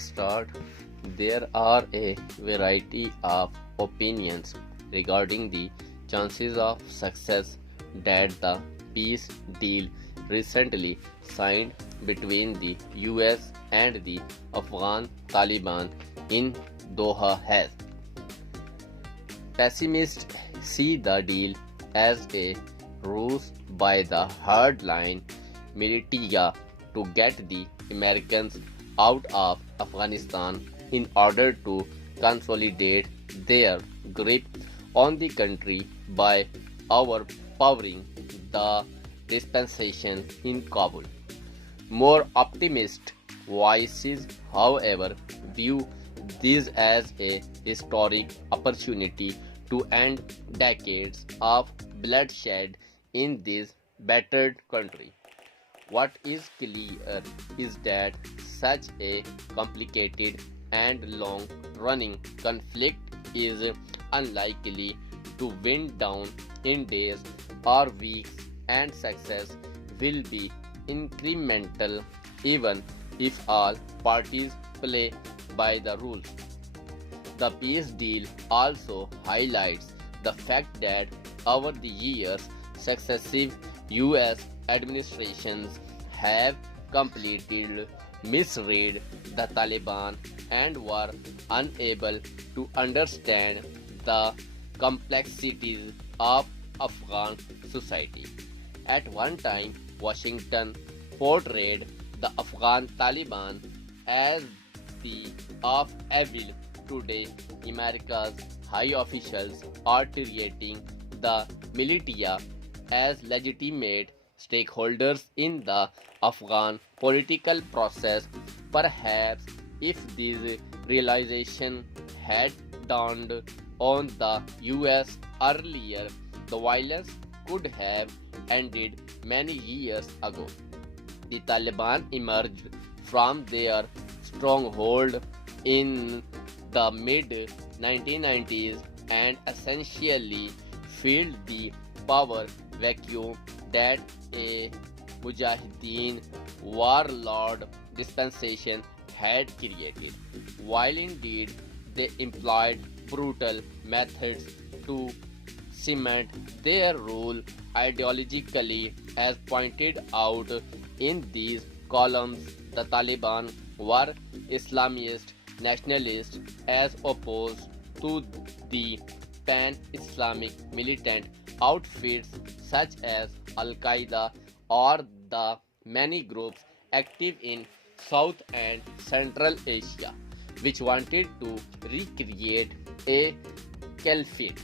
start, there are a variety of opinions regarding the chances of success that the peace deal recently signed between the US and the Afghan Taliban in Doha has. Pessimists see the deal as a ruse by the hardline militia to get the Americans out of Afghanistan in order to consolidate their grip on the country by overpowering the dispensation in Kabul. More optimistic voices, however, view this as a historic opportunity to end decades of bloodshed in this battered country. What is clear is that such a complicated and long running conflict is unlikely to wind down in days or weeks, and success will be incremental even if all parties play by the rules. The peace deal also highlights the fact that over the years, successive US administrations have completely misread the Taliban and were unable to understand the complexities of Afghan society. At one time, Washington portrayed the Afghan Taliban as the of evil. Today, America's high officials are treating the militia as legitimate stakeholders in the Afghan political process. Perhaps if this realization had dawned on the US earlier, the violence could have ended many years ago. The Taliban emerged from their stronghold in the mid 1990s and essentially filled the power vacuum that a Mujahideen warlord dispensation had created. While indeed they employed brutal methods to cement their rule ideologically, as pointed out in these columns, the Taliban were Islamist nationalists as opposed to the pan-Islamic militant outfits such as Al-Qaeda or the many groups active in South and Central Asia, which wanted to recreate a caliphate.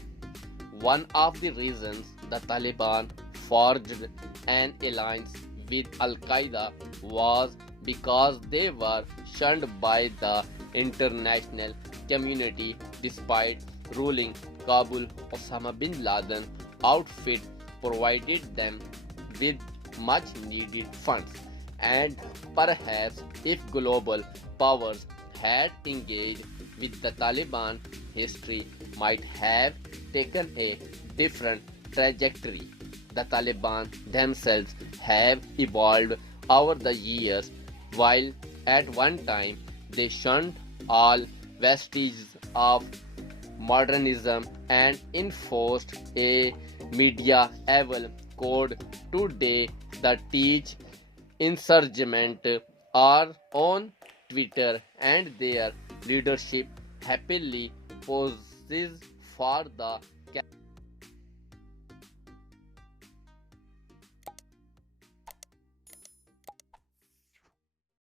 One of the reasons the Taliban forged an alliance with Al-Qaeda was because they were shunned by the international community despite ruling Kabul. Osama bin Laden outfit provided them with much needed funds, and perhaps if global powers had engaged with the Taliban, history might have taken a different trajectory. The Taliban themselves have evolved over the years. While at one time they shunned all vestiges of modernism and enforced a medieval code, today they teach insurgement are on Twitter, and their leadership happily poses for the